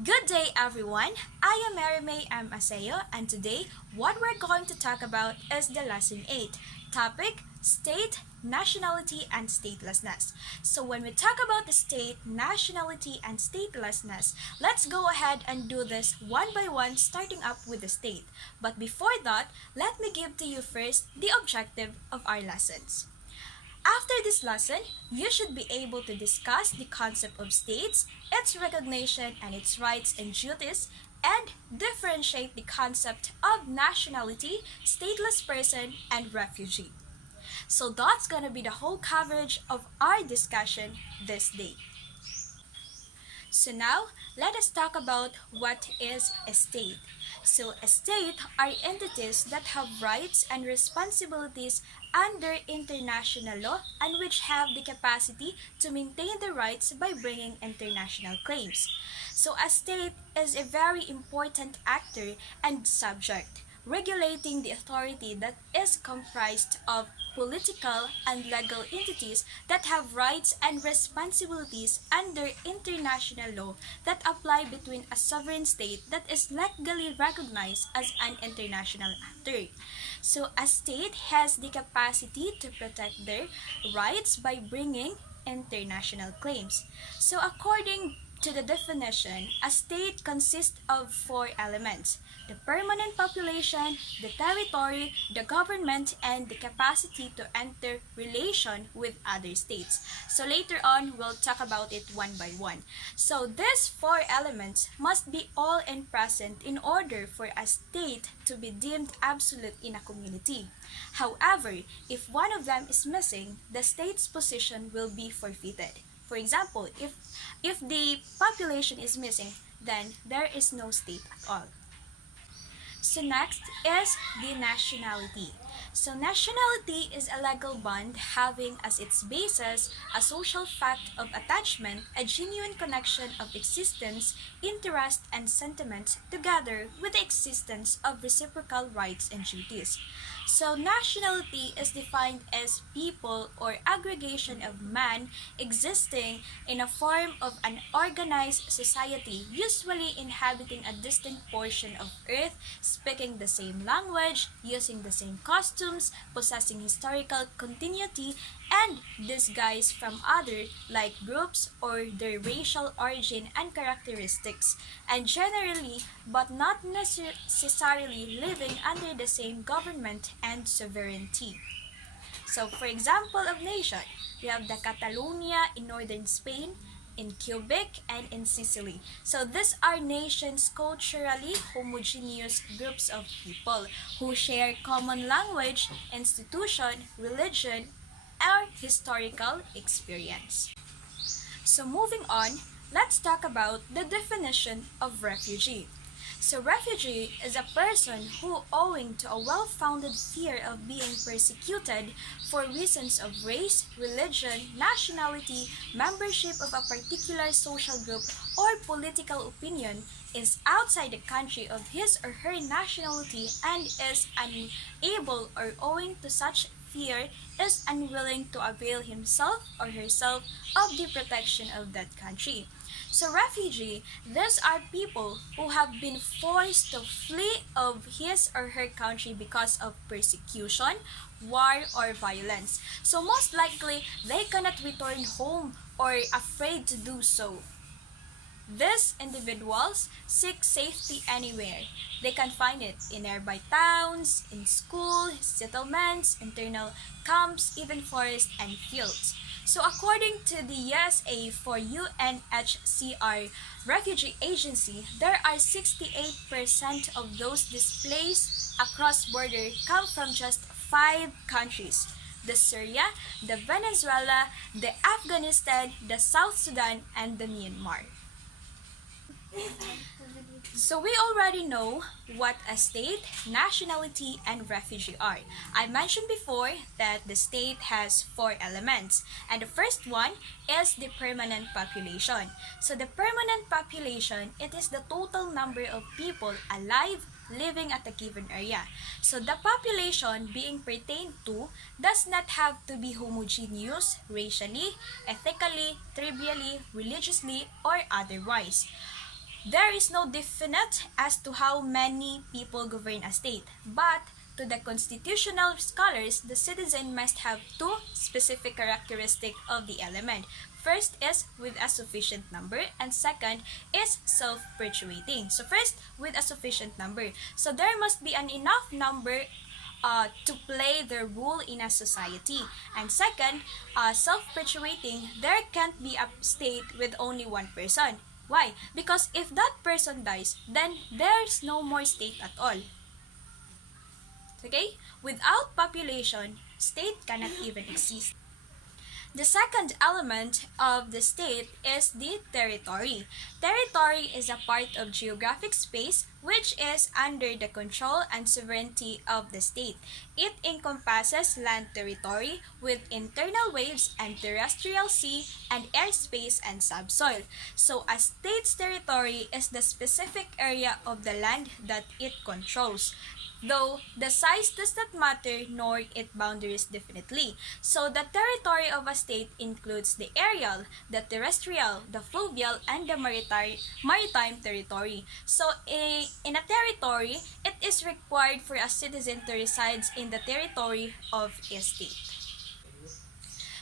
Good day, everyone. I am Mary May M. Aseo, and today, what we're going to talk about is the Lesson 8 topic State, Nationality, and Statelessness. So, when we talk about the state, nationality, and statelessness, let's go ahead and do this one by one, starting up with the state. But before that, let me give to you first the objective of our lessons. After this lesson, you should be able to discuss the concept of states, its recognition and its rights and duties, and differentiate the concept of nationality, stateless person, and refugee. So that's gonna be the whole coverage of our discussion this day. So now, let us talk about what is a state. So a state are entities that have rights and responsibilities under international law and which have the capacity to maintain the rights by bringing international claims. So a state is a very important actor and subject regulating the authority that is comprised of political and legal entities that have rights and responsibilities under international law that apply between a sovereign state that is legally recognized as an international actor. So a state has the capacity to protect their rights by bringing international claims. So according to the definition, a state consists of four elements: the permanent population, the territory, the government, and the capacity to enter relation with other states. So later on, we'll talk about it one by one. So these four elements must be all and present in order for a state to be deemed absolute in a community. However, if one of them is missing, the state's position will be forfeited. For example, if the population is missing, then there is no state at all. So next is the nationality. So nationality is a legal bond having as its basis a social fact of attachment, a genuine connection of existence, interest, and sentiment together with the existence of reciprocal rights and duties. So nationality is defined as people or aggregation of man existing in a form of an organized society, usually inhabiting a distant portion of earth, speaking the same language, using the same costumes, possessing historical continuity, and disguised from other like groups or their racial origin and characteristics, and generally but not necessarily living under the same government and sovereignty. So for example of nation, we have the Catalonia in northern Spain, in Quebec, and in Sicily. So these are nations culturally homogeneous groups of people who share common language, institution, religion, or historical experience. So moving on, let's talk about the definition of refugee. So refugee is a person who, owing to a well-founded fear of being persecuted for reasons of race, religion, nationality, membership of a particular social group, or political opinion, is outside the country of his or her nationality and is unable or owing to such fear is unwilling to avail himself or herself of the protection of that country. So refugee, these are people who have been forced to flee of his or her country because of persecution, war, or violence. So most likely, they cannot return home or afraid to do so. These individuals seek safety anywhere. They can find it in nearby towns, in school, settlements, internal camps, even forests and fields. So according to the USA for UNHCR Refugee Agency, there are 68% of those displaced across border come from just 5 countries: the Syria, the Venezuela, the Afghanistan, the South Sudan, and the Myanmar. So we already know what a state, nationality, and refugee are. I mentioned before that the state has four elements, and the first one is the permanent population. So the permanent population, it is the total number of people alive living at a given area. So the population being pertained to does not have to be homogeneous racially, ethnically, tribally, religiously, or otherwise. There is no definite as to how many people govern a state, but to the constitutional scholars, the citizen must have two specific characteristics of the element. First is with a sufficient number, and second is self-perpetuating. So first, with a sufficient number. So there must be an enough number to play their role in a society. And second, self-perpetuating, there can't be a state with only one person. Why? Because if that person dies, then there's no more state at all. Okay? Without population, state cannot even exist. The second element of the state is the territory. Territory is a part of geographic space which is under the control and sovereignty of the state. It encompasses land territory with internal waves and terrestrial sea and airspace and subsoil. So a state's territory is the specific area of the land that it controls, though the size does not matter nor its boundaries definitely. So the territory of a state includes the aerial, the terrestrial, the fluvial, and the maritime territory. So in a territory, it is required for a citizen to reside in the territory of a state.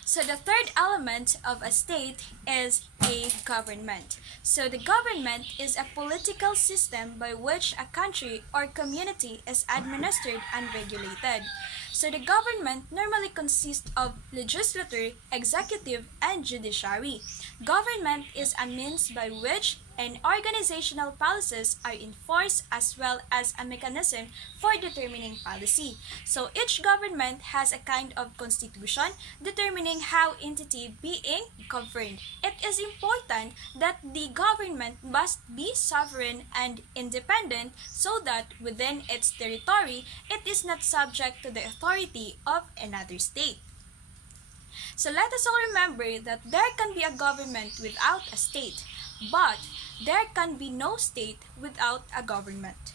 So the third element of a state is a government. So the government is a political system by which a country or community is administered and regulated. So the government normally consists of legislature, executive, and judiciary. Government is a means by which and organizational policies are enforced as well as a mechanism for determining policy. So each government has a kind of constitution determining how entity being governed. It is important that the government must be sovereign and independent so that within its territory it is not subject to the authority of another state. So let us all remember that there can be a government without a state, but there can be no state without a government.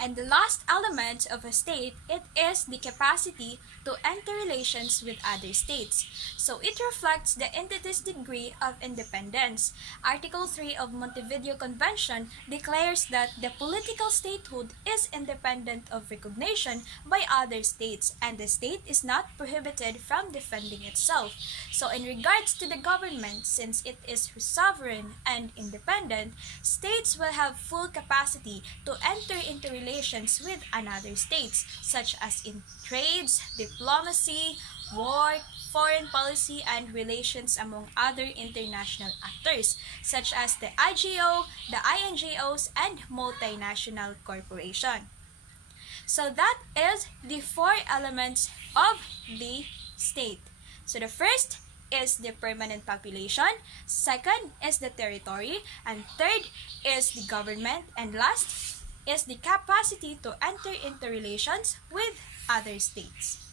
And the last element of a state, it is the capacity to enter relations with other states. So it reflects the entity's degree of independence. Article 3 of Montevideo Convention declares that the political statehood is independent of recognition by other states, and the state is not prohibited from defending itself. So in regards to the government, since it is sovereign and independent, states will have full capacity to enter into relations with another states, such as in trades, diplomacy, war, foreign policy, and relations among other international actors, such as the IGO, the INGOs, and multinational corporation. So that is the four elements of the state. So the first is the permanent population, second is the territory, and third is the government, and last is the capacity to enter into relations with other states.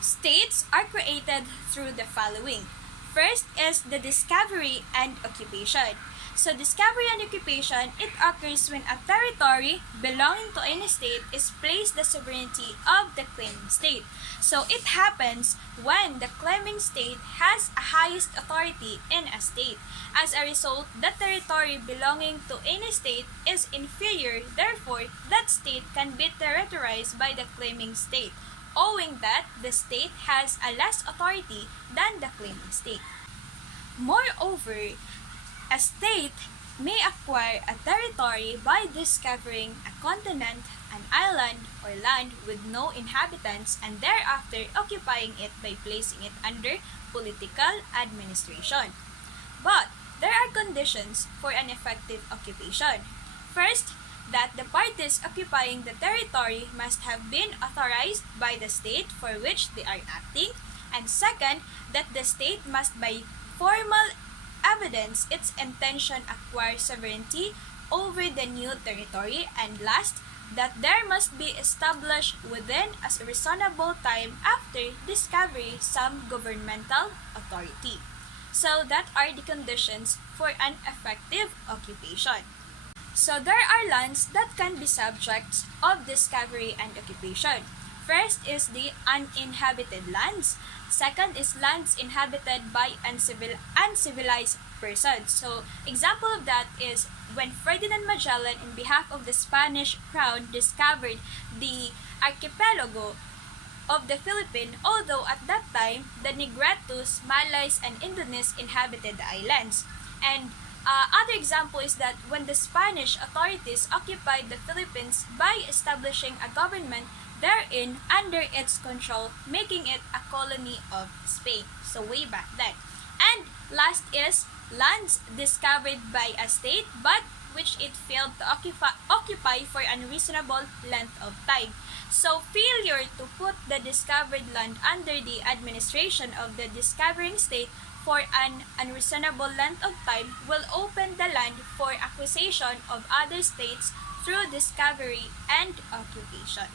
States are created through the following. First is the discovery and occupation. So discovery and occupation, it occurs when a territory belonging to any state is placed the sovereignty of the claiming state. So it happens when the claiming state has a highest authority in a state. As a result, the territory belonging to any state is inferior, therefore that state can be territorialized by the claiming state, owing that the state has a less authority than the claiming state. Moreover, a state may acquire a territory by discovering a continent, an island, or land with no inhabitants and thereafter occupying it by placing it under political administration. But there are conditions for an effective occupation. First, that the parties occupying the territory must have been authorized by the state for which they are acting, and second, that the state must by formal evidence its intention acquire sovereignty over the new territory, and last, that there must be established within a reasonable time after discovery some governmental authority. So that are the conditions for an effective occupation. So there are lands that can be subjects of discovery and occupation. First is the uninhabited lands. Second is lands inhabited by uncivilized person. So, example of that is when Ferdinand Magellan, in behalf of the Spanish crown, discovered the archipelago of the Philippines, although at that time, the Negritos, Malays, and Indones inhabited the islands. And other example is that when the Spanish authorities occupied the Philippines by establishing a government therein under its control, making it a colony of Spain. So way back then. And last is lands discovered by a state but which it failed to occupy for unreasonable length of time. So failure to put the discovered land under the administration of the discovering state for an unreasonable length of time will open the land for acquisition of other states through discovery and occupation.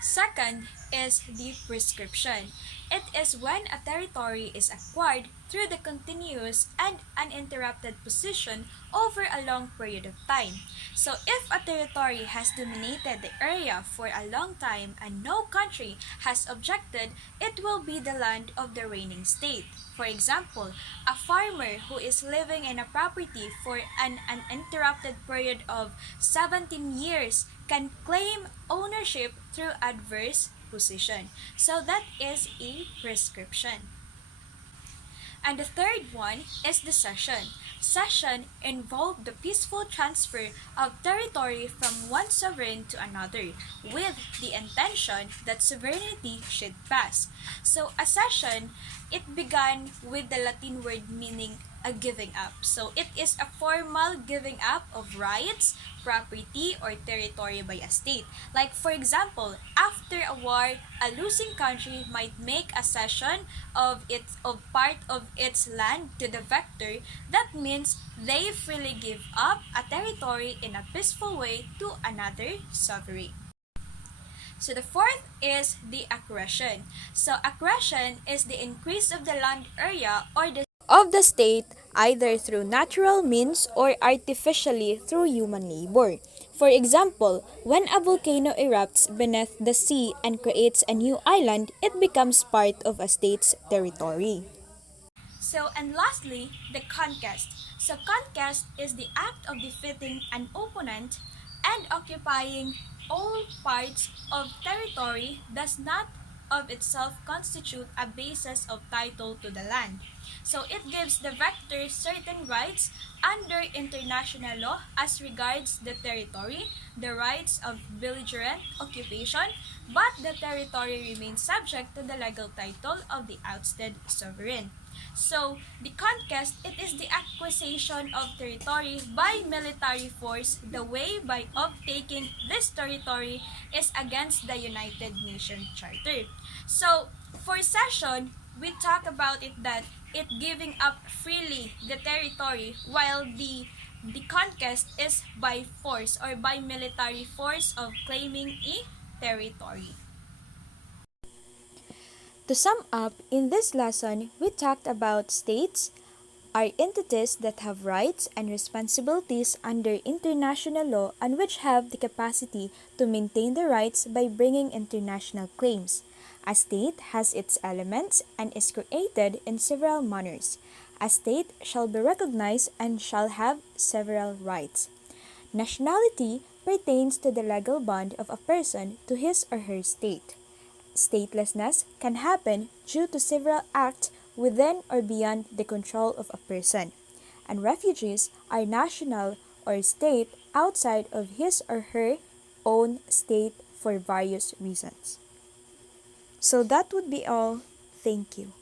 Second is the prescription. It is when a territory is acquired through the continuous and uninterrupted possession over a long period of time. So if a territory has dominated the area for a long time and no country has objected, it will be the land of the reigning state. For example, a farmer who is living in a property for an uninterrupted period of 17 years can claim ownership through adverse possession. So that is a prescription. And the third one is the cession. Cession involved the peaceful transfer of territory from one sovereign to another with the intention that sovereignty should pass. So a cession, it began with the Latin word meaning a giving up. So it is a formal giving up of rights, property, or territory by a state. Like for example, after a war, a losing country might make a cession of part of its land to the victor. That means they freely give up a territory in a peaceful way to another sovereign. So the fourth is the accretion. So accretion is the increase of the land area or the of the state either through natural means or artificially through human labor. For example, when a volcano erupts beneath the sea and creates a new island, it becomes part of a state's territory. So, and lastly, the conquest. So, conquest is the act of defeating an opponent and occupying all parts of territory does not of itself constitute a basis of title to the land. So it gives the victor certain rights under international law as regards the territory, the rights of belligerent occupation, but the territory remains subject to the legal title of the ousted sovereign. So, the conquest, it is the acquisition of territory by military force. The way of taking this territory is against the United Nations Charter. So, for cession, we talk about it that it giving up freely the territory while the conquest is by force or by military force of claiming a territory. To sum up, in this lesson, we talked about states are entities that have rights and responsibilities under international law and which have the capacity to maintain the rights by bringing international claims. A state has its elements and is created in several manners. A state shall be recognized and shall have several rights. Nationality pertains to the legal bond of a person to his or her state. Statelessness can happen due to several acts within or beyond the control of a person, and refugees are national or state outside of his or her own state for various reasons. So that would be all. Thank you.